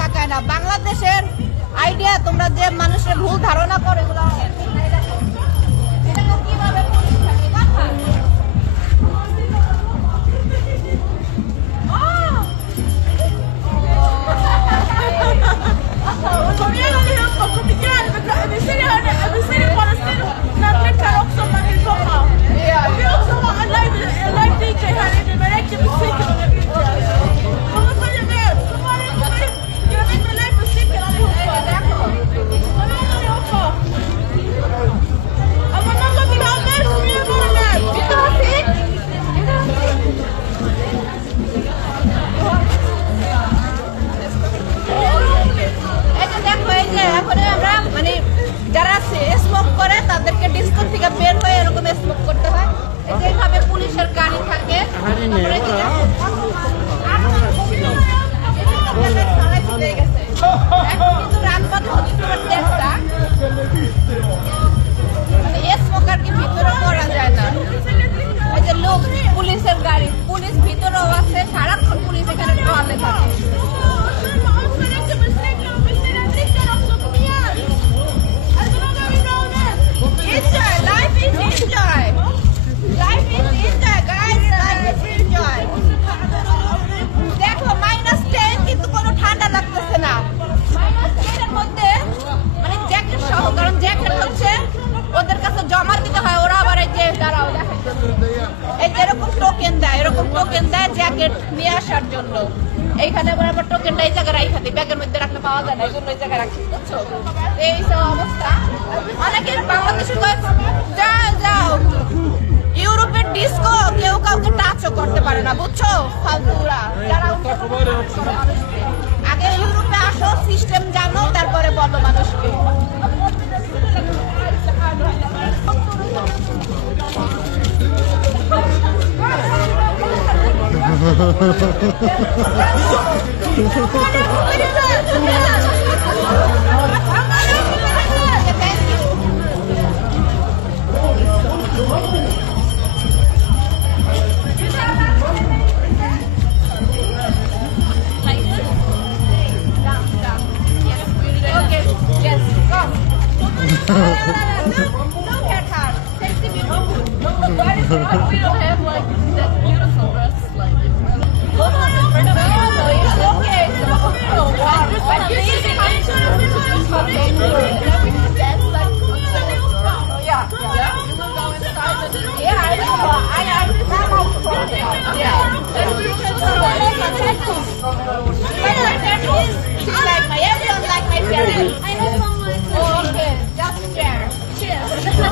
তাকায় না। বাংলাদেশের আইডিয়া তোমরা যে মানুষের ভুল ধারণা করে এগুলো টোকেন দেয় জ্যাকেট নিয়ে আসার জন্য। এইখানে আবার আমার টোকেনটা এই জায়গায় রাখা দিই ব্যাগের মধ্যে রাখলে পাওয়া যায় না, এই জন্য এই জায়গায় রাখি বুঝছ? এই সব অবস্থা। অনেকে বাংলাদেশের যা যাও ইউরোপের ডিস্কো কেউ কাউকে টাচও করতে পারে না, বুঝছ? ফালতুরা, যারা আগে ইউরোপে আসো সিস্টেম জানো, তারপরে বলো মানুষকে। Yes, go. Don't get hard. Take the video. Look, what is your I have someone. Oh, okay. Just share. Cheers.